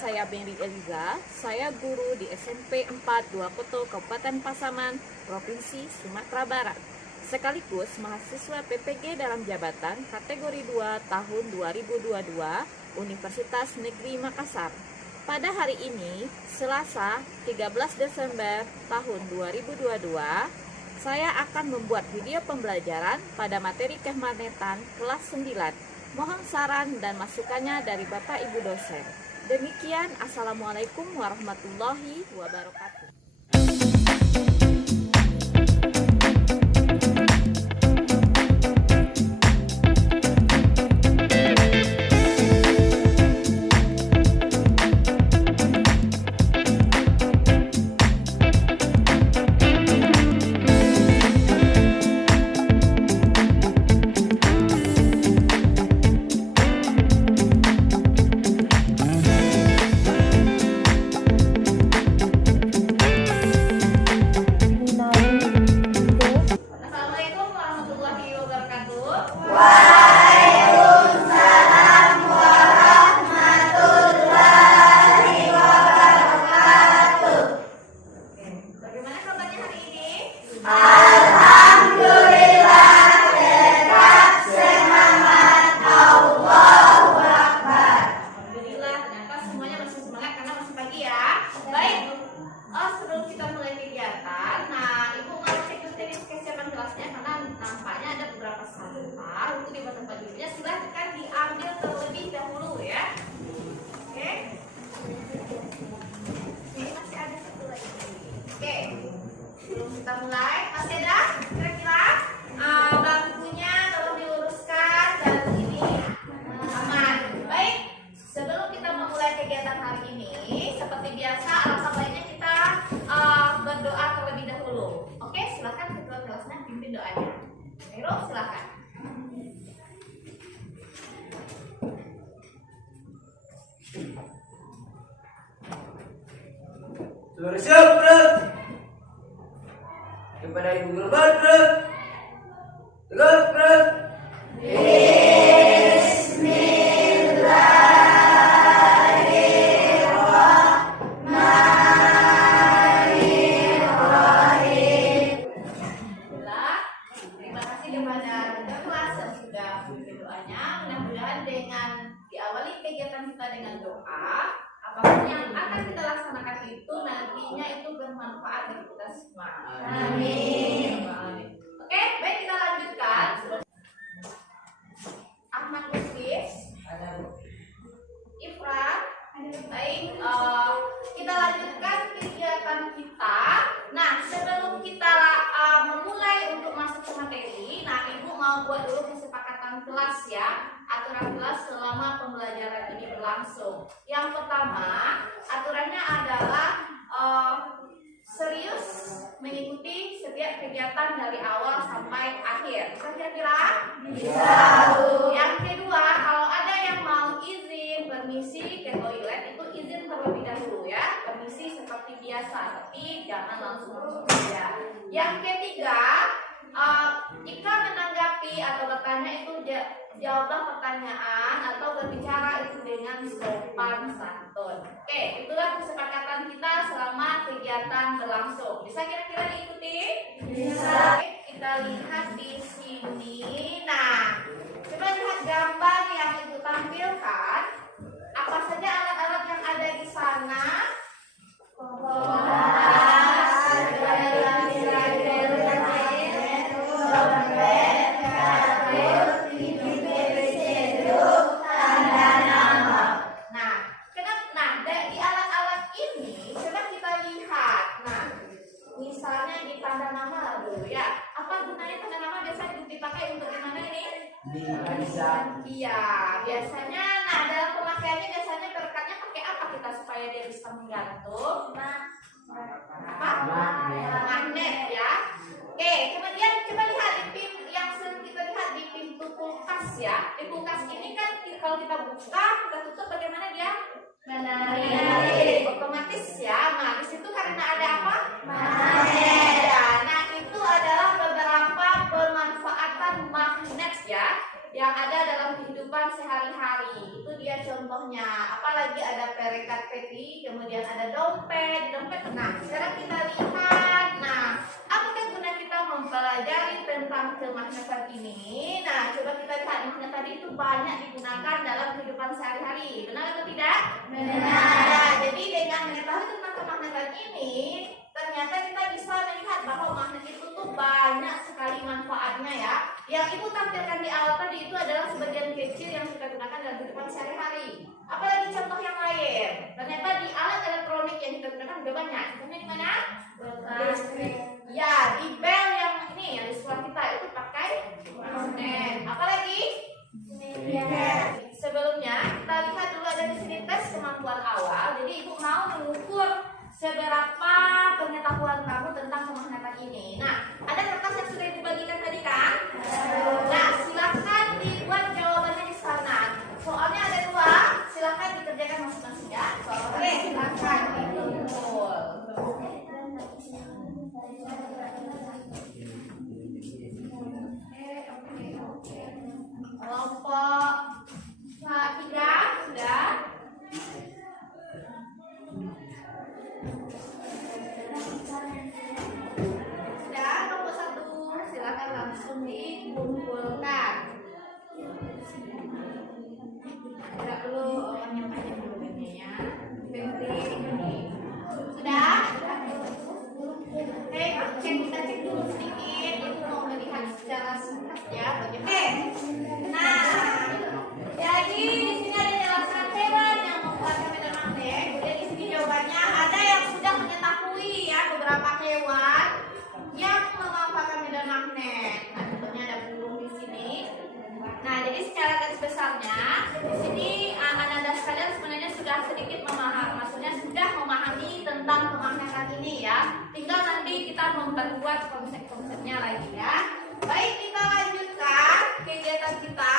saya Mary Eliza, saya guru di SMP 4 Duakoto, Kabupaten Pasaman, Provinsi Sumatera Barat. Sekaligus mahasiswa PPG dalam jabatan kategori 2 tahun 2022 Universitas Negeri Makassar. Pada hari ini, Selasa 13 Desember tahun 2022, saya akan membuat video pembelajaran pada materi kehormatan kelas 9. Mohon saran dan masukannya dari Bapak Ibu dosen. Demikian, Assalamualaikum warahmatullahi wabarakatuh. Sebelum kita mulai kegiatan, Ibu mau cek teknis kesiapan kelasnya karena nampaknya ada beberapa sampah untuk di tempat duduknya. Silahkan diambil terlebih dahulu ya. Oke. Ini masih ada satu lagi. Oke. Sebelum kita mulai, masih ada kira-kira bangkunya tolong diluruskan dan ini aman. Baik. Sebelum kita memulai kegiatan hari ini, seperti biasa alangkah baiknya kita berdoa terlebih dahulu. Oke, silakan ketua kelasnya pimpin doanya. Hero, silakan. Suara siapa? Kepada Ibu Guru Badra. Tegak, Brad. Apapun yang akan kita laksanakan itu nantinya itu bermanfaat bagi kita semua. Amin. Oke, baik kita lanjutkan. Ahmad Lutfis, Ifran, baik. Kita lanjutkan kegiatan kita. Nah, sebelum kita memulai untuk masuk ke materi, Ibu mau buat dulu kesepakatan kelas ya. Aturan kelas selama pembelajaran ini berlangsung. Yang pertama, aturannya adalah serius mengikuti setiap kegiatan dari awal sampai akhir. Kira-kira? Bisa. Yang kedua, kalau ada yang mau izin permisi ke toilet itu izin terlebih dahulu ya. Permisi seperti biasa, tapi jangan langsung masuk saja. Yang ketiga, jika menanggapi atau bertanya itu jawablah pertanyaan atau berbicara itu dengan sopan santun. Oke, itulah kesepakatan kita selama kegiatan berlangsung. Bisa kira-kira diikuti? Bisa. Oke, kita lihat di sini. Nah, coba lihat gambar yang Ibu tampilkan. Apa saja alat-alat yang ada di sana? Iya, biasanya dalam pemakaiannya biasanya perekatnya pakai apa kita supaya dia bisa menggantung? Magnet ya. Oke, kemudian coba lihat di pintu yang sering kita lihat di pintu kulkas ya. Di kulkas ini kan kalau kita buka, kita tutup bagaimana dia? Menarik. Otomatis ya. Nah, di situ karena ada apa? Magnet. Ya, nah itu adalah beberapa pemanfaatan magnet ya. yang ada dalam kehidupan sehari-hari. Itu dia contohnya. Apalagi ada perekat peti, kemudian ada dompet. Nah, sekarang kita lihat. Nah, apakah guna kita mempelajari tentang kemagnetan ini? Nah, coba kita lihat magnet tadi itu banyak digunakan dalam kehidupan sehari-hari. Benar atau tidak? Benar. Nah, jadi dengan mengetahui tentang kemagnetan ini, ternyata kita bisa melihat bahwa magnet itu tuh banyak sekali manfaatnya ya. Yang Ibu tampilkan di awal tadi itu adalah sebagian kecil yang kita gunakan dalam kehidupan sehari-hari. Apalagi contoh yang lain. Ternyata di alat elektronik yang kita gunakan juga banyak. Contohnya di mana? Listrik. Ya, di bel yang ini yang di sekolah kita itu pakai magnet. Apalagi? Sebelumnya kita lihat dulu ada di sini tes kemampuan awal. Jadi Ibu mau mengukur seberapa pengetahuan kamu tentang kemagnetan ini. Nah, ada kertas yang sudah dibagikan tadi kan? Nah, silakan dibuat jawabannya di sana. Soalnya ada 2, silakan dikerjakan masing-masing ya. Oke, silakan dikumpul. Kelompok 3 sudah. Sudah, kelompok 1 silakan langsung dikumpulkan. Tidak perlu banyak-banyak dulu ya. Penting. Sudah? Oke, kita cek dulu sedikit. Itu mau melihat secara singkat ya. Oke. Nah, jadi di sini ada jelasan hewan yang membuat medan magnet. Kemudian di sini jawabannya ada yang sudah mengetahui ya beberapa hewan yang memanfaatkan medan magnet. Nah, contohnya ada burung di sini. Nah, jadi secara garis besarnya di sini anak-anak sekalian sebenarnya sudah sedikit maksudnya sudah memahami tentang kemagnetan ini ya. Tinggal nanti kita memperkuat konsep-konsepnya lagi ya. Baik, kita lanjutkan kegiatan kita.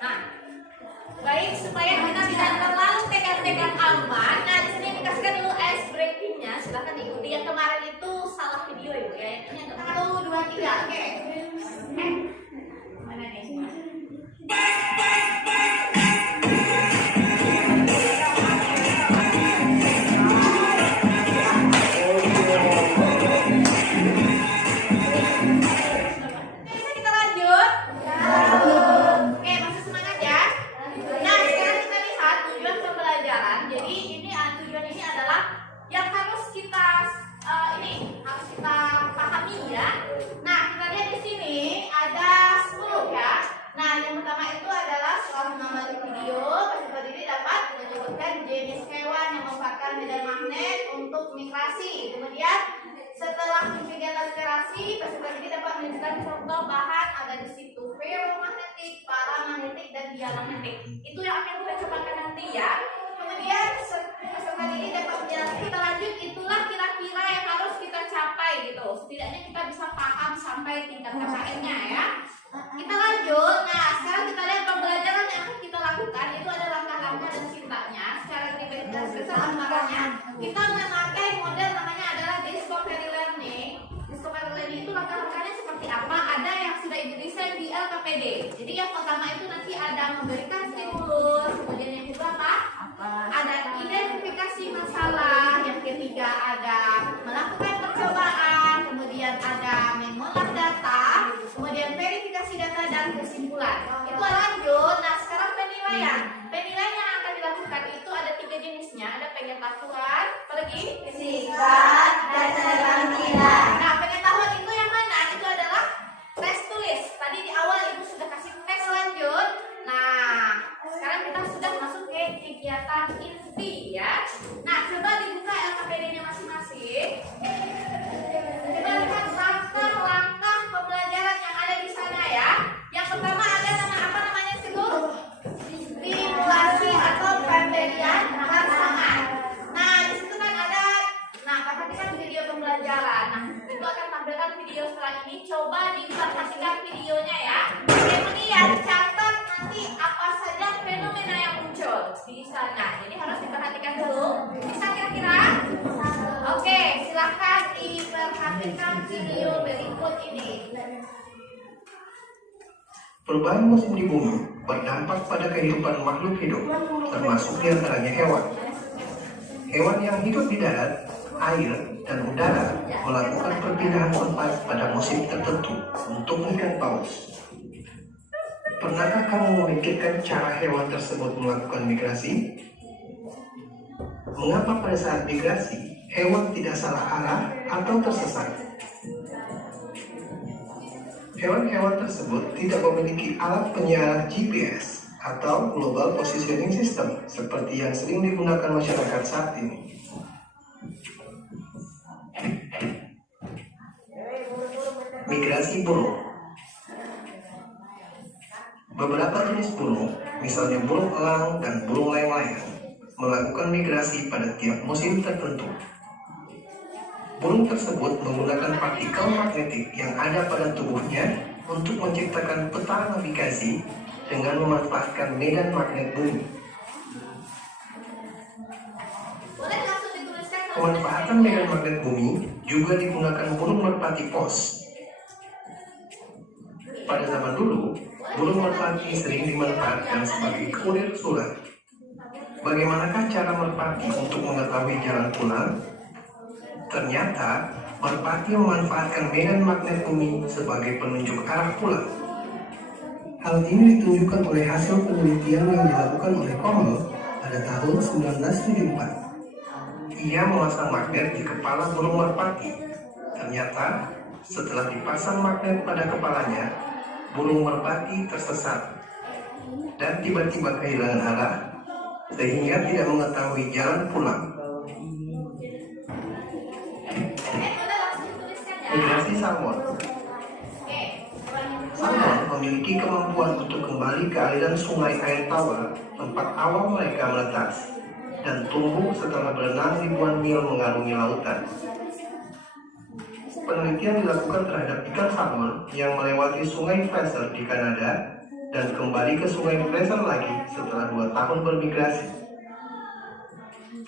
Nah, baik supaya kita tidak terlalu tegang-tegang aman. Nah, di sini dikasihkan dulu ice breakingnya. Silahkan diikuti. Yang kemarin itu salah video Ibu ya. Ini 1, 2, 3. Oke. Mana nih? Kita lanjut. Oke, masih semangat ya. Nah, sekarang kita lihat tujuan pembelajaran. Jadi tujuan ini adalah yang harus kita pahami ya. Nah, kita lihat di sini ada 10 ya. Nah, yang pertama itu adalah soal mengamati video. Peserta didik dapat menyebutkan jenis hewan yang memanfaatkan medan magnet untuk migrasi. Kemudian setelah kegiatan literasi, peserta didik dapat menunjukkan contoh bahan ada di situ ferromagnetik, paramagnetik, dan diamagnetik. Itu yang akan kita cobakan nanti ya. Kemudian peserta didik dapat menjelaskan. Kita lanjut, itulah kira-kira yang harus kita capai gitu. Setidaknya kita bisa paham sampai tingkat KKN-nya ya. Kita lanjut. Nah, sekarang kita lihat pembelajaran yang akan kita lakukan itu ada langkah-langkah dan sintanya. Secara lebih gambarannya kita memakai model namanya adalah discovery learning. Discovery learning itu langkah-langkahnya seperti apa? Ada yang sudah didesain di LKPD. Jadi yang pertama itu nanti ada memberikan stimulus. Kemudian yang kedua apa? Ada identifikasi masalah. Yang ketiga ada melakukan percobaan. Kemudian ada mengolah data. Kemudian verifikasi data dan kesimpulan. Itu lanjut. Nah, sekarang penilaian. Penilaian yang akan dilakukan itu ada 3 jenisnya. Ada pengetahuan, apalagi? Sifat dan keterampilan. Nah, pengetahuan itu yang mana? Itu adalah tes tulis. Tadi di awal Ibu sudah kasih tes lanjut. Nah, sekarang kita sudah masuk ke kegiatan inti ya. Nah, coba dibuka LKPD-nya masing-masing. Kita lihat langkah-langkah pembelajaran yang ada di sana ya. Yang pertama ada apa namanya itu? Simulasi atau pemberian rangsangan. Nah, di situ kan ada, perhatikan video pembelajaran. Nah, itu akan tampilkan video setelah ini. Coba diperhatikan videonya ya. Kemudian catat nanti apa saja fenomena yang muncul di sana. Jadi harus diperhatikan dulu. Bisa kira-kira? Oke, silakan diperhatikan video berikut ini. Perubahan musim di bumi berdampak pada kehidupan makhluk hidup, termasuk diantaranya hewan. Hewan yang hidup di darat, air, dan udara melakukan perpindahan tempat pada musim tertentu untuk ikan paus. Pernahkah kamu memikirkan cara hewan tersebut melakukan migrasi? Mengapa pada saat migrasi, hewan tidak salah arah atau tersesat? Hewan-hewan tersebut tidak memiliki alat penyiaran GPS atau Global Positioning System seperti yang sering digunakan masyarakat saat ini. Migrasi burung. Beberapa jenis burung, misalnya burung elang dan burung layang-layang, melakukan migrasi pada tiap musim tertentu. Burung tersebut menggunakan partikel magnetik yang ada pada tubuhnya untuk menciptakan peta navigasi dengan memanfaatkan medan magnet bumi. Boleh langsung dituliskan kalau Pemanfaatan medan magnet bumi juga digunakan burung merpati pos. Pada zaman dulu, burung merpati sering dimanfaatkan sebagai kurir surat. Bagaimanakah cara merpati untuk mengetahui jalan pulang? Ternyata, merpati memanfaatkan medan magnet bumi sebagai penunjuk arah pulang. Hal ini ditunjukkan oleh hasil penelitian yang dilakukan oleh Kommel pada tahun 1974. Ia memasang magnet di kepala burung merpati. Ternyata, setelah dipasang magnet pada kepalanya, burung merpati tersesat dan tiba-tiba kehilangan arah sehingga tidak mengetahui jalan pulang. boleh langsung dituliskan ya. Migrasi salmon. Oke. Salmon memiliki kemampuan untuk kembali ke aliran sungai air tawar tempat awal mereka menetas dan tumbuh setelah berenang ribuan mil mengarungi lautan. Penelitian dilakukan terhadap ikan salmon yang melewati sungai Fraser di Kanada dan kembali ke sungai Fraser lagi setelah 2 tahun bermigrasi.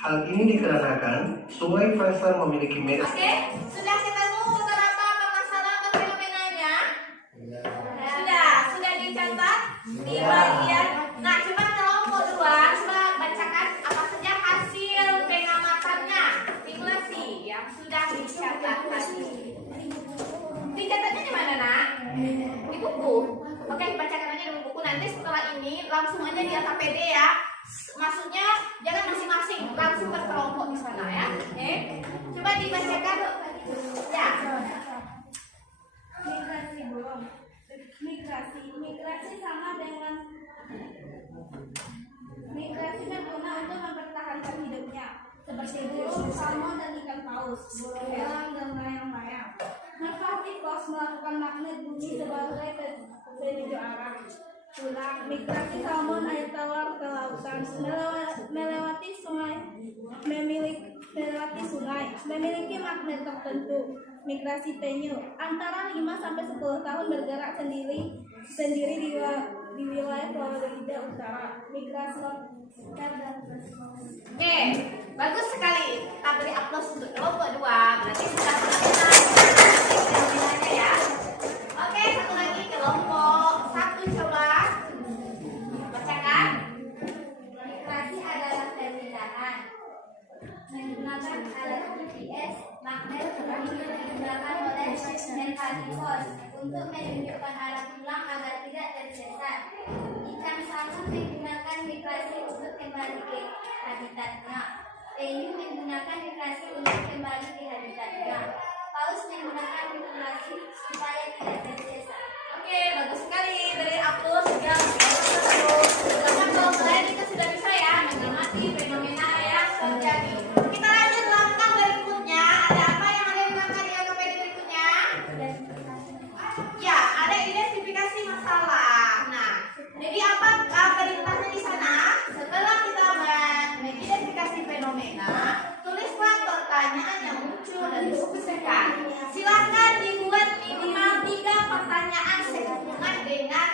Hal ini dikarenakan sungai Fraser memiliki medan. Oke, sudah ketemu beberapa permasalahan atau fenomenanya? Sudah dicatat di bagian. Nah, coba kelompok 2, coba bacakan apa saja hasil pengamatannya simulasi yang sudah dicatat tadi. Dicatatnya di mana, Nak? Di buku. Oke, bacakan aja di buku. Nanti setelah ini langsung aja di AKPD ya. Maksudnya jangan masing-masing, langsung berkelompok di sana ya. Oke. Coba dibacakan. Ya. Migrasi burung. Migrasi sama dengan migrasi berguna untuk mempertahankan hidupnya, seperti burung, salmon, dan ikan paus, burung elang, dan layang-layang. Merpati pos melakukan magnet bumi sebagai penunjuk arah pulang. Migrasi salmon air tawar ke lautan, melewati sungai, memiliki magnet tertentu. Migrasi penyu antara 5-10 tahun bergerak sendiri di wilayah Florida Utara. Migrasi lontar dan Oke, bagus sekali. Kita beri aplaus untuk kelompok 2. Berarti sudah selesai fenomenanya ya. Oke, satu lagi kelompok 1 coba bacakan. migrasi adalah perpindahan menggunakan alat GPS. Magnet digunakan oleh merpati pos untuk menunjukkan arah pulang agar tidak tersesat. Ikan salmon menggunakan migrasi untuk kembali ke habitatnya. Penyu menggunakan migrasi untuk kembali ke habitatnya. Paus menggunakan migrasi supaya tidak tersesat. Oke, bagus sekali. Beri aplaus sudah terus. Karena kalau kalian itu sudah bisa ya mengamati fenomena yang terjadi. Kita lanjut langkah berikutnya. Ada apa yang ada di langkah di AKPD berikutnya? Ya, ada identifikasi masalah. Nah, jadi apa perintahnya di sana? Setelah kita mengidentifikasi fenomena, tulislah pertanyaan yang muncul dan diskusikan. Silakan dibuat minimal 3 pertanyaan sehubungan dengan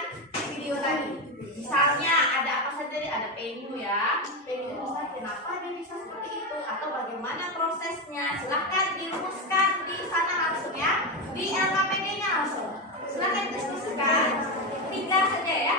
video tadi. Misalnya ada apa saja? Ada penyu ya. Penyu itu kenapa dia bisa seperti itu? Atau bagaimana prosesnya? Silakan dirumuskan di sana langsung ya. Di LKPD-nya langsung. Silakan diskusikan. 3 saja ya.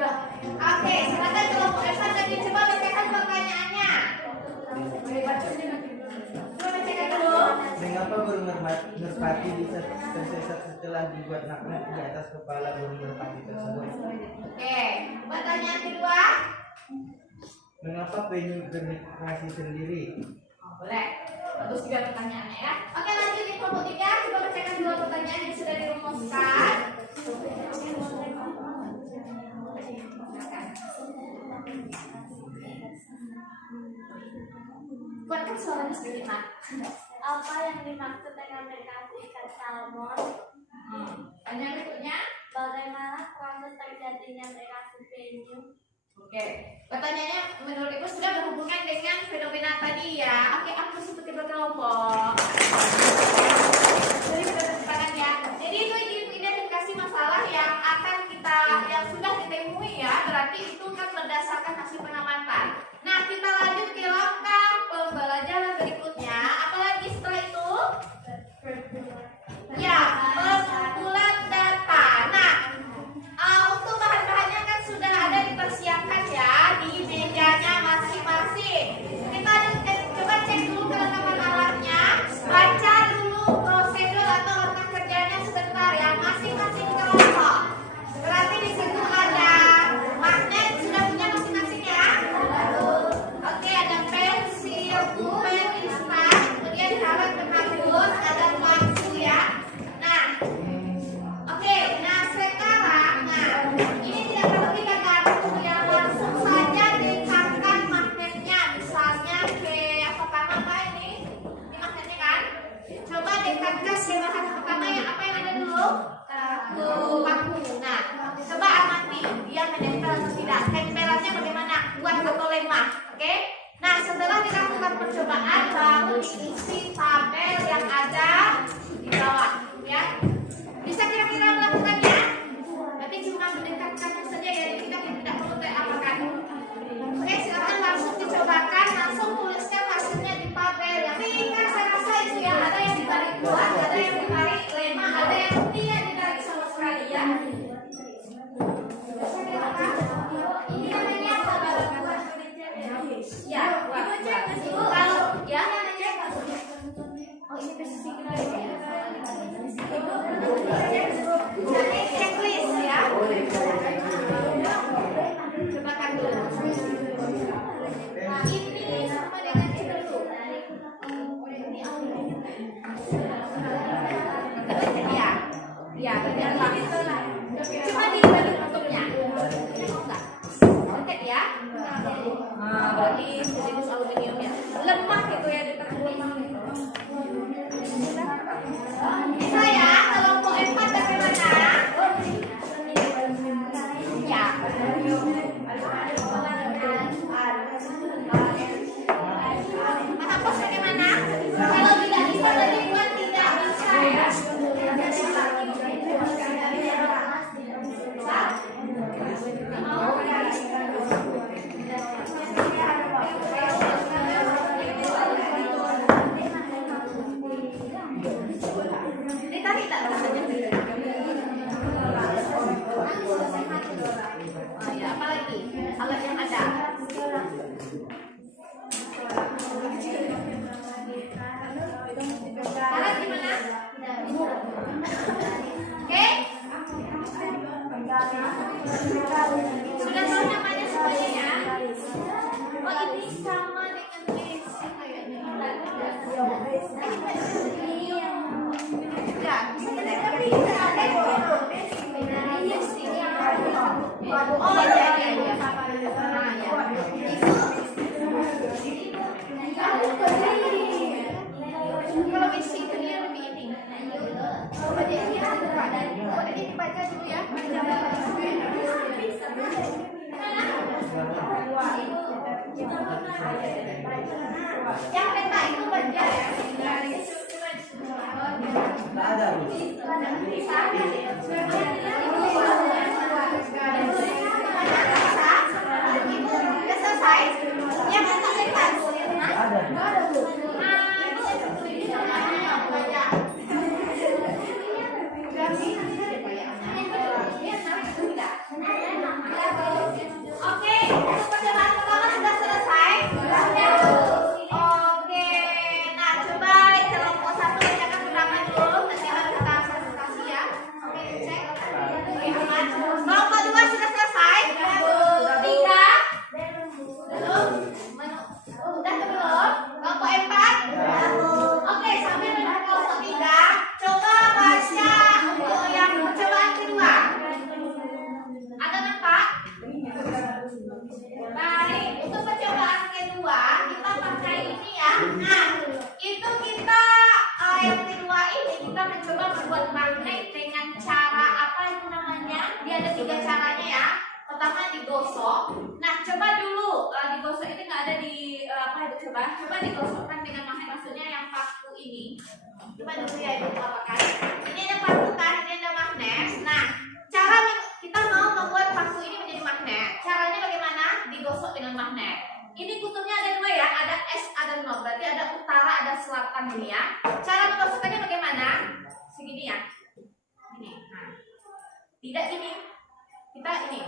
Udah. Oke, silakan kelompok Evan dan coba bacakan pertanyaannya. Coba bacakan dulu. Mengapa burung merpati bisa tersesat setelah dibuat magnet di atas kepala burung merpati tersebut? Oke, pertanyaan kedua. Mengapa penyu bermigrasi sendiri? Boleh. Bagus juga pertanyaannya ya. Oke, lanjut di kelompok 3. Coba bacakan dua pertanyaan yang sudah dirumuskan. Kuatkan suaranya sedikit, Mak. Apa yang dimaksud dengan migrasi ikan salmon? Pertanyaan berikutnya. Bagaimana proses terjadinya migrasi penyu? Oke, pertanyaannya menurut Ibu sudah berhubungan dengan fenomena tadi ya. Oke, aku seperti berkelompok. Jadi sudah bersepakat ya. Jadi itu identifikasi masalah yang sudah ditemui ya. Berarti itu kan berdasarkan hasil pengamatan. Nah, kita lanjut ke langkah pembelajaran berikutnya. Apalagi setelah itu? Ya, pengumpulan data. Nah, untuk bahan-bahannya kan sudah ada dipersiapkan ya di mejanya masing-masing. Kita coba cek dulu kelengkapan alatnya, baca dulu prosedur atau rekan kerjanya sebentar ya masing-masing kelompok. Berarti di situ ada magnet, sudah punya masing-masing ya. Oke, ada pensil, pulpen, instan, kemudian alat penghapus, ada waktu ya. Nah, oke, nah sekarang, ini tidak perlu kita gantung ya, langsung saja dekatkan magnetnya. Misalnya ke yang pertama apa ini? Ini magnetnya kan? Coba dekatkan ke bahan pertama yang apa yang ada dulu? Paku. Nah, coba amati dia menempel atau tidak. Tempelannya bagaimana? Kuat atau lemah? Oke? Nah, setelah dilakukan percobaan, baru diisi tabel yang ada di bawah, ya. Bisa kira-kira melakukannya? Nanti cuma mendekatkannya saja ya, kita tidak perlu apakan. Oke, silakan langsung dicobakan, langsung tuliskan hasilnya di tabel. Ini kan saya rasa itu ya, ada yang ditarik kuat, ada yang ditarik lemah, ada yang tidak ditarik sama sekali ya. Ini namanya saudara kuat. Ya, kalau ya, oh ini presisi kita ya. Jadi checklist ya. Coba kan dulu. Ini sama dengan itu dulu. Ya, benar banget. Coba dibagi bentuknya. Oke ya. Bagi jenis aluminium ya. Lemah gitu ya, lemah gitu. Bisa ya, kelompok 4 bagaimana? Ya. Menghapus bagaimana? Kalau tidak bisa berarti bukan tidak bisa ya. Ditarik tak rasanya? Ya, apalagi alat yang ada. Alat di mana? Oke? Sudah tahu namanya semuanya ya? Oh, ini sama dengan besi kayaknya. Ya, tapi bisa ada oh iya iya iya. Nah, ya. Kalau besi itu dia lebih ini. Coba dia dibaca dulu ya. Yang peta itu baca ya. Tak ada, Bu. Sudah selesai? Yang peta dekat. Ada. Baca. Coba digosokkan dengan magnet, maksudnya yang paku ini. Coba dulu ya ibu apakan. Ini ada paku kan, ini ada magnet. Nah, cara kita mau membuat paku ini menjadi magnet. Caranya bagaimana? Digosok dengan magnet. Ini kutubnya ada dua ya, ada S, ada North. Berarti ada utara, ada selatan ini ya. Cara menggosokkannya bagaimana? Segini ya. Ini. Nah. Tidak ini. Kita ini.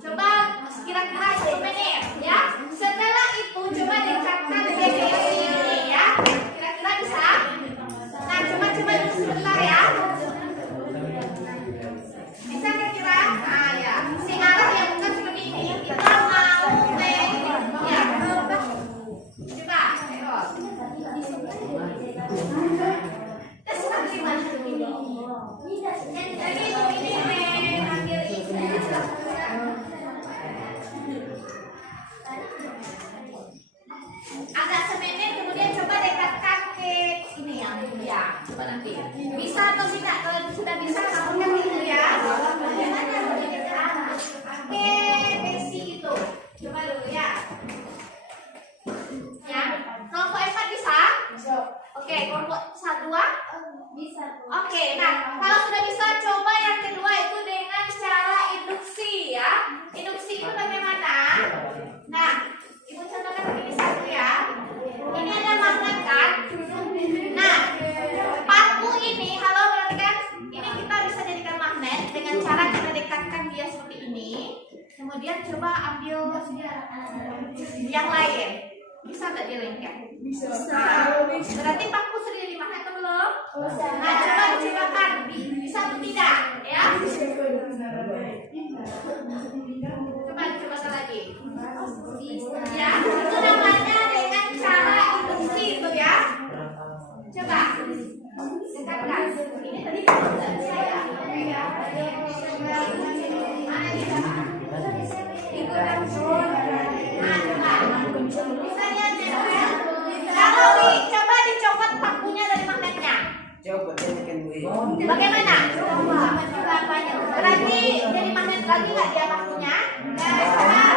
Coba kira-kira 1 menit ya. Setelah itu coba dekatkan BBM ini ya. Kira-kira bisa? Nah, coba dulu sebentar ya. Bisa kira-kira? Nah, ya. Si arah yang bukan seperti ini. Kita mau ya. Coba, terus. Terus gimana ini? Jadi ini hampir ini. Agak semenit, kemudian coba dekatkan ke ini ya. Coba nanti. Bisa atau tidak? Kalau sudah bisa, lakukan itu ya. Oke, besi itu. Coba dulu ya. Ya, kelompok 4 bisa? Oke, kelompok 2? Bisa. Oke, nah kalau sudah bisa, coba yang kedua itu dengan cara induksi ya. Induksi itu bagaimana? Nah, ibu contohkan ini satu ya. Ini ada magnet kan? Nah, paku ini, halo perhatikan, ini kita bisa jadikan magnet dengan cara kita dekatkan dia seperti ini. Kemudian coba ambil yang lain. Bisa nggak dia lengket? Bisa. Nah, berarti paku sudah jadi magnet atau belum? Nah, coba dicobakan, bisa atau tidak? Ya. Coba lagi. Ya, itu namanya dengan cara induksi itu ya. Coba. Dekatkan. Ini tadi saya. Mana dia? Coba dicopot pakunya dari magnetnya. Bagaimana? Berarti jadi magnet lagi nggak dia pakunya?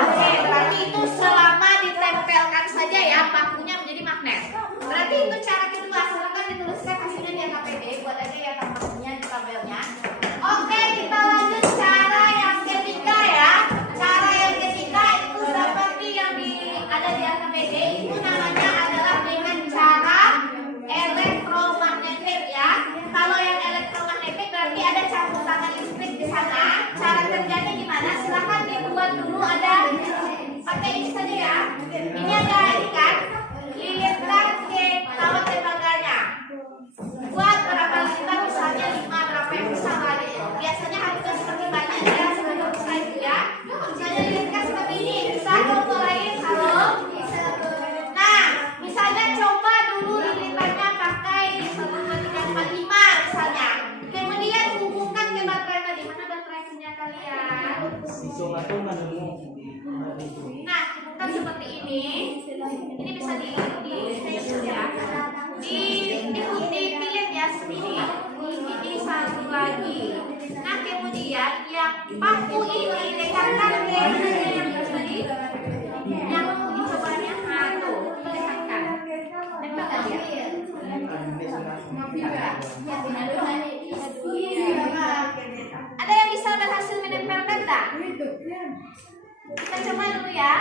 Oke, berarti itu selama ditempelkan saja ya pakunya menjadi magnet. Berarti itu cara kedua. Silakan dituliskan hasilnya di KPD, buat aja ya pakunya di tabelnya. Oke, kita lanjut cara yang ketiga ya. Cara yang ketiga itu seperti yang ada di KPD, itu namanya adalah dengan cara elektromagnetik ya. Kalau yang elektromagnetik berarti ada campur tangan listrik di sana. Cara kerjanya gimana? Silakan dibuat dulu, ada pakai ini saja ya. Ini ada ini kan, lilitkan ke kawat tembaganya. Buat berapa liter, misalnya 5, berapa yang besar lagi. Biasanya harusnya seperti banyak ya, sebelum besar itu ya. Misalnya lilitkan seperti ini, bisa contoh lain, halo? Nah, misalnya coba dulu lilitannya pakai 1, 2, 3, 4, 5 misalnya. Kemudian hubungkan ke baterai tadi. Mana baterai punya kalian? Nah, hubungkan seperti ini. Ini bisa dipilih ya sendiri. Ini satu lagi. Nah, kemudian yang paku ini dekatkan ke yang tadi. Yang dicobanya tuh, dekatkan. Nempel nggak dia? Ada yang bisa berhasil menempelkan tak? Kita coba dulu ya.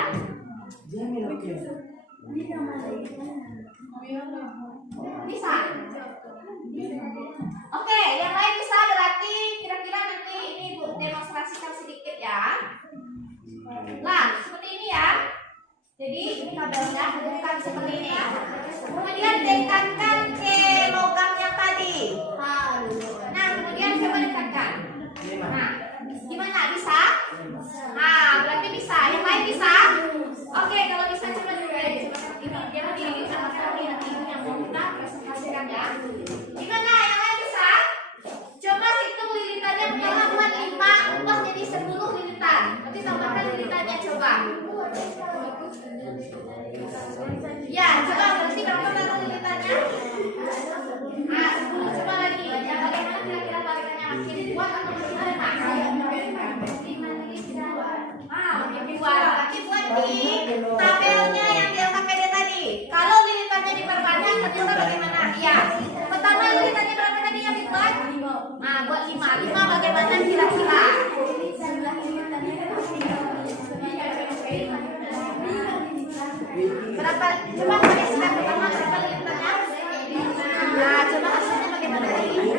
Bisa. Oke, yang lain bisa, berarti kira-kira nanti ini Bu demonstrasikan sedikit ya. Nah, seperti ini ya. Jadi ini kabelnya bukan seperti ini ya. Kemudian dekatkan ke logam yang tadi. Nah, kemudian coba dekatkan. Nah, gimana? Bisa? Nah, berarti bisa. Yang lain bisa? Oke, kalau bisa coba dulu ya. Ini dia nanti yang mau kita presentasikan ya. Gimana? Yang lain bisa? Coba hitung lilitannya, pertama buat 5, ubah jadi 10 lilitan. Nanti tambahkan lilitannya coba. Ya, coba berarti berapa taruh lilitannya? Nah, 10 coba lagi. Bagaimana kira-kira balikannya? Makin kuat atau masih ada? Lebih kuat. Tapi buat di tabelnya yang di LKPD tadi. mana kira-kira? Berapa? Coba kalian silakan pertama berapa lilitannya? Nah, coba hasilnya bagaimana ini?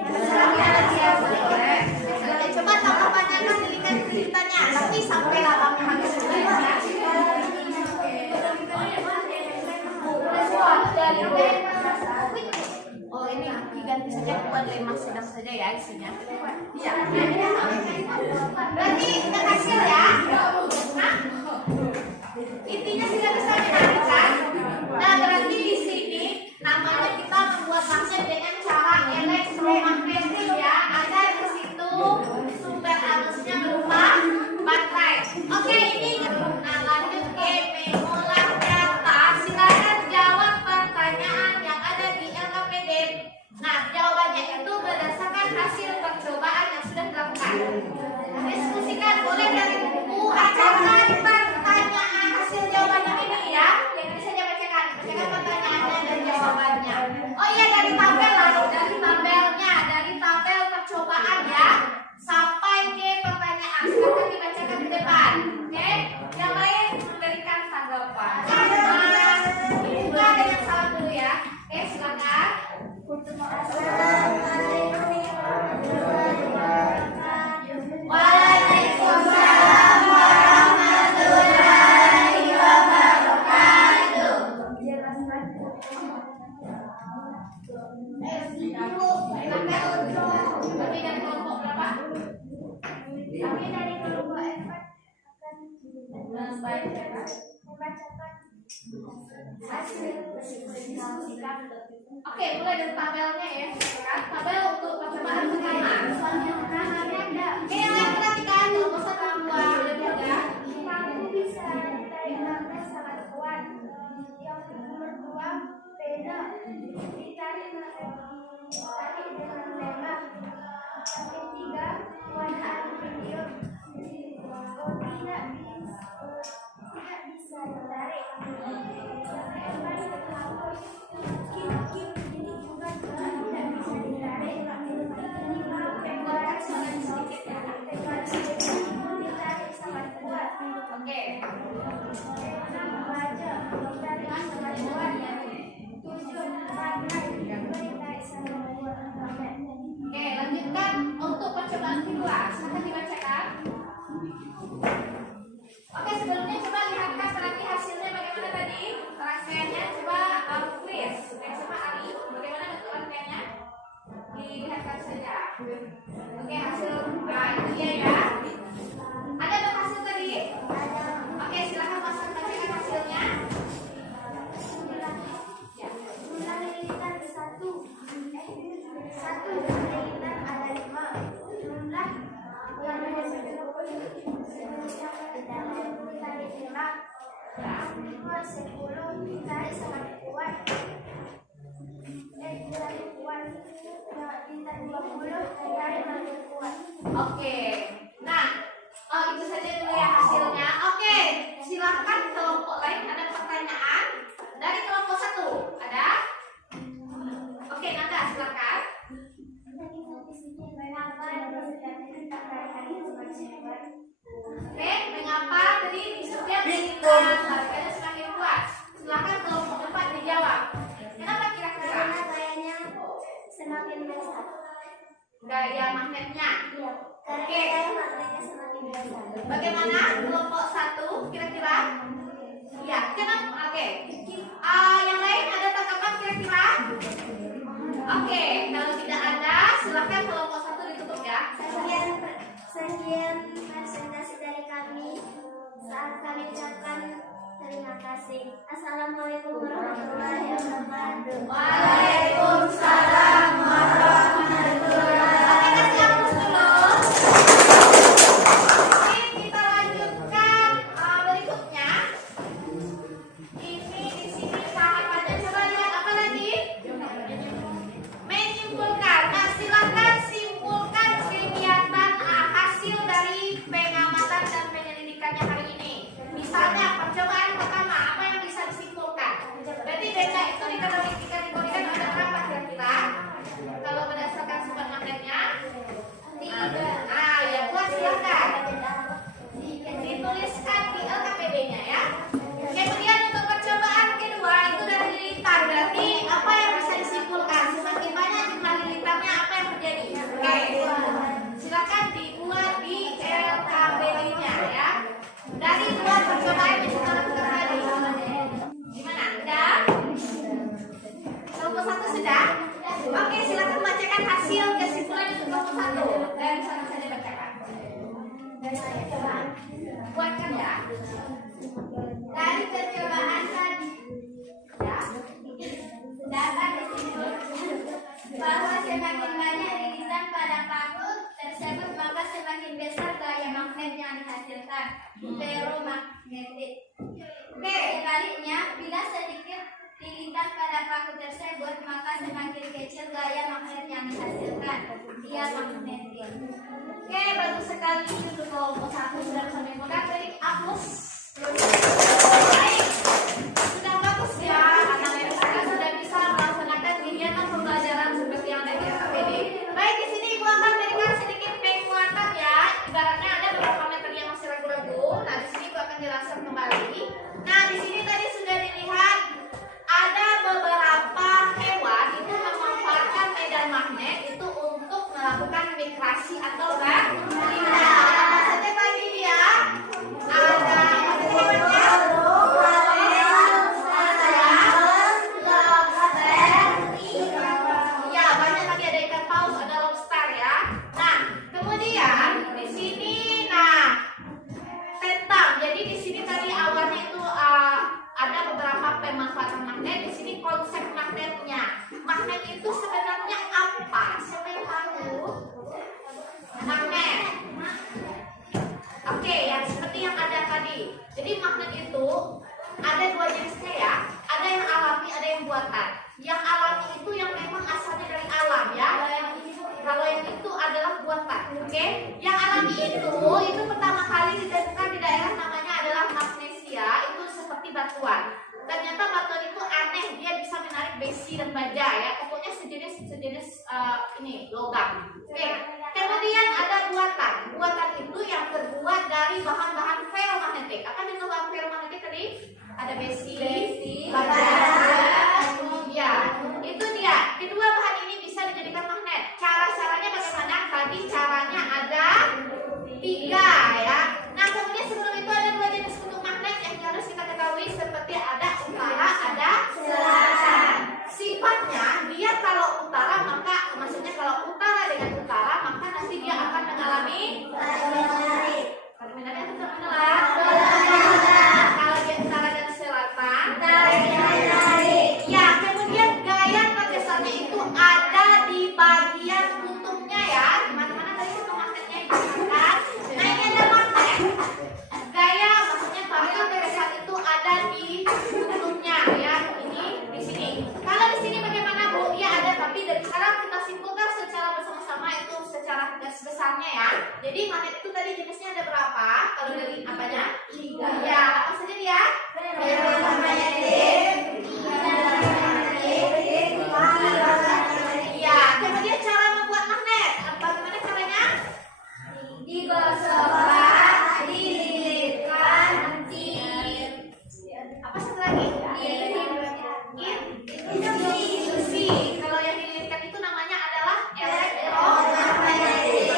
Lagi ada siapa? Boleh. Oke, coba tambah banyakkan lilitannya, tapi sampai 8 dulu ya. Oh ini diganti saja buat lemah sedang saja ya isinya. Iya. Berarti kita hasil ya. Hah? Intinya sudah bisa dinamakan. Nah berarti di sini namanya kita membuat magnet dengan cara elektromagnetik ya. Ada di situ sumber arusnya berupa baterai. Oke ini. Nah lanjut ke mengolah data. Silakan jawab pertanyaan yang ada di LKPD. Nah jawabannya itu berdasarkan hasil percobaan yang sudah dilakukan. Diskusikan boleh dari buku acarkan pertanyaan hasil jawabannya ini ya. Yang bisa bacakan pertanyaannya dan jawabannya. Oh iya dari tabel lah, dari tabelnya, dari tabel percobaan ya sampai ke pertanyaan. Silakan dibacakan di depan. Oke, yang lain memberikan tanggapan. Buka dengan salam dulu ya. Oke silakan. Waalaikumsalam warahmatullahi wabarakatuh. Kami dari kelompok berapa? Kami dari kelompok F4 akan Membacakan membacakan hasil diskusikan. Oke, mulai dari tabelnya ya. Tabel untuk percobaan pertama. Oke, yang lain perhatikan kelompok 1, 2, dan 3. Mampu bisa ditarik magnet sangat kuat. Yang nomor 2, pena ditarik dengan lemah. Yang ketiga, warna aluminium tidak bisa ditarik. Yang keempat, kit ini juga tidak bisa ditarik. Ditarik sangat kuat. Oke. Enam, baja ditarik sangat kuat. 7, baterai ditarik sangat kuat. Oke, lanjutkan untuk percobaan kedua. Silakan dibacakan. Oke, sebelumnya coba lihatkan berarti hasilnya bagaimana tadi? Rangkaiannya coba please. Coba Ali, bagaimana bentuk rangkaiannya? Dilihatkan saja. Oke, hasil itu dia ya. Ada bentuk hasil tadi? Oke, silakan masuk bacakan hasilnya. Jumlah lilitan satu lilitan ada 5. Jumlah yang ada ditarik 5. Nomor 10 ditarik sangat kuat. Ditarik kuat. Ditarik 20 ditarik makin kuat. Oke. Nah, itu saja dulu ya hasilnya. Oke, silakan kelompok lain ada pertanyaan dari kelompok 1. Ada? Oke, Nanda silakan. Oke, mengapa tadi di setiap lilitan harganya semakin kuat? Silakan kelompok 4 dijawab. Kenapa kira-kira? Karena gayanya semakin besar. Gaya magnetnya. Karena gaya magnetnya semakin besar. Bagaimana kelompok 1 kira-kira? Ya, kenapa? Oke. Yang lain ada tanggapan kira-kira? Oke, kalau tidak ada, silakan kelompok 1 ditutup ya. Sekian presentasi dari kami. Saat kami ucapkan terima kasih. Assalamualaikum warahmatullahi wabarakatuh. Waalaikumsalam warahmatullahi wabarakatuh. Oke, kasih hapus dulu. Oke, kita lanjutkan berikutnya. Ini di sini tahapannya coba lihat apa lagi? Menyimpulkan. Nah, silakan simpulkan kegiatan hasil dari Buatkan ya. Dari percobaan tadi, ya, dapat disimpulkan bahwa semakin banyak lilitan pada paku tersebut maka semakin besar gaya magnet yang dihasilkan. Ferromagnetik. Sebaliknya, bila sedikit lilitan pada paku tersebut maka semakin kecil gaya magnet yang dihasilkan. Dia magnetik. Oke, bagus sekali untuk kelompok 1 sudah sampai mudah. Jadi hapus. Baik, sudah bagus ya. Anak-anak sekarang sudah bisa melaksanakan kegiatan pembelajaran seperti yang ada di SPD. Baik, di sini Ibu akan berikan sedikit penguatan ya. Ibaratnya ada beberapa metode yang masih ragu-ragu. Nah, di sini Ibu akan jelaskan kembali. Nah, di sini tadi sudah dilihat ada beberapa hewan itu memanfaatkan medan magnet itu untuk melakukan migrasi atau pindah. Apa saja tadi dia? Ada ya, banyak tadi ada ikan paus, ada lobster ya. Nah, kemudian di sini tentang. Jadi di sini tadi awalnya itu ada beberapa pemanfaatan magnet. Di sini konsep magnetnya. Magnet itu sebenarnya apa? Siapa yang tahu? Magnet. Oke, yang seperti yang ada tadi. Jadi magnet itu ada dua jenisnya ya. Ada yang alami, ada yang buatan. Yang alami itu yang memang asalnya dari alam ya. Kalau yang itu adalah buatan. Oke. Yang alami itu pertama kali ditemukan di daerah namanya adalah magnesia. Itu seperti batuan. Ternyata batuan itu aneh, dia bisa menarik besi dan baja ya. Pokoknya sejenis ini logam. Oke. Kemudian ada buatan. Buatan itu yang terbuat dari bahan-bahan ferromagnetik. Apa itu bahan ferromagnetik tadi? Ada besi, baja. Ya, itu dia. Kedua bahan ini bisa dijadikan magnet. Cara-caranya bagaimana? Tadi caranya ada 3 ya. Nah, kemudian sebelum itu ada 2 jenis bentuk magnet yang harus kita ketahui seperti ada utara, ada selatan. Sifatnya dia kalau utara maka maksudnya kalau utara dengan utara maka nanti dia akan mengalami tarik. Perbedaannya itu menelan. Kalau dia utara dan selatan tarik. Ya, kemudian gaya kerjasamanya itu ada di bagian kutubnya ya. Di mana-mana tadi kutub magnetnya digunakan. Nah, ini ada magnet. Gaya maksudnya partikel terbesar itu ada di kutubnya ya. Ini di sini. Kalau di sini bagaimana Bu? Ya ada, tapi dari sekarang kita simpulkan secara bersama-sama itu secara garis besarnya ya. Jadi magnet itu tadi jenisnya ada berapa? Kalau dari apanya? 3. Ya, apa saja dia? Ya, kemudian cara membuat magnet. Bagaimana caranya? digosokkan, dililitkan, Apa satu lagi? Induksi. Kalau yang dililitkan itu namanya adalah elektromagnetik.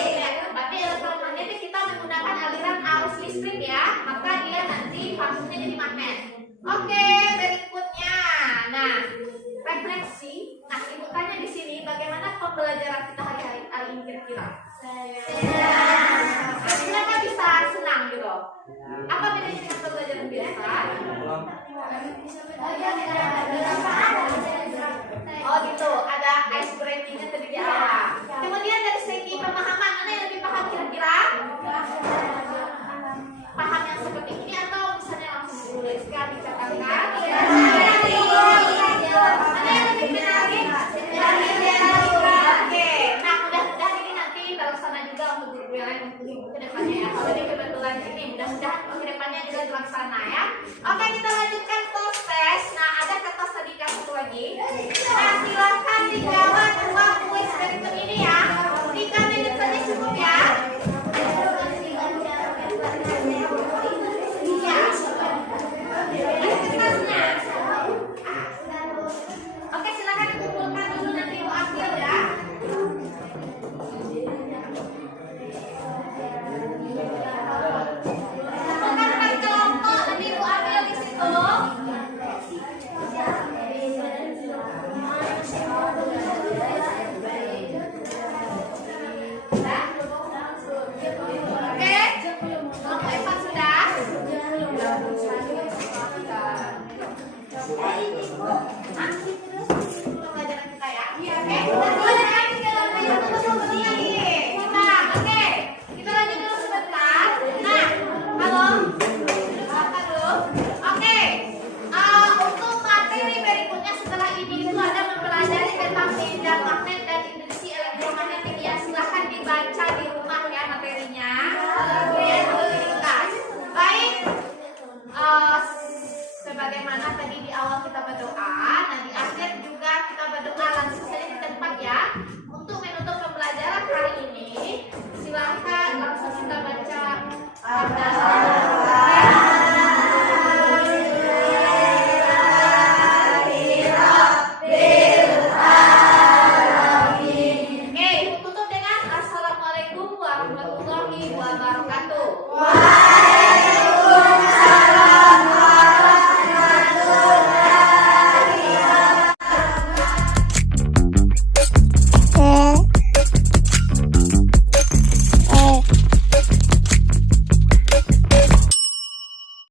Berarti elektromagnetik kita menggunakan aliran arus listrik ya, maka dia nanti fungsinya jadi magnet. Oke, berikutnya. Nah, refleksi. Nah, Ibu tanya di sini bagaimana pembelajaran kita hari ini kira-kira? Kenapa bisa senang gitu? Apa bedanya dengan pembelajaran biasa? Oh gitu, ada ice breaking-nya tadi di awal. Kemudian dari segi pemahaman, mana yang lebih paham kira-kira? Paham yang seperti ini atau misalnya langsung dituliskan, dicatatkan? Mana yang lebih menarik? Oke, nah mudah-mudahan ini nanti terlaksana juga untuk guru yang lain untuk ibu ke depannya ya. Kalau ini kebetulan ini, mudah-mudahan ke depannya juga terlaksana ya. Oke, kita lanjutkan post test. Nah, ada kertas tadi kan satu lagi. Nah, silakan dijawab 2 kuis eksperimen ini ya. 3 menit saja cukup ya. Oke, silakan dikumpulkan dulu nanti Ibu ambil ya. Kumpulkan per kelompok nanti Ibu ambil di situ. Pelajaran kita ya. Iya, oke. Kita lanjut dulu sebentar. Nah, halo. Oke. Untuk materi berikutnya setelah ini itu ada mempelajari tentang medan magnet dan induksi elektromagnetik ya. Silahkan dibaca di rumah ya materinya. Kemudian diringkas. Baik. Sebagaimana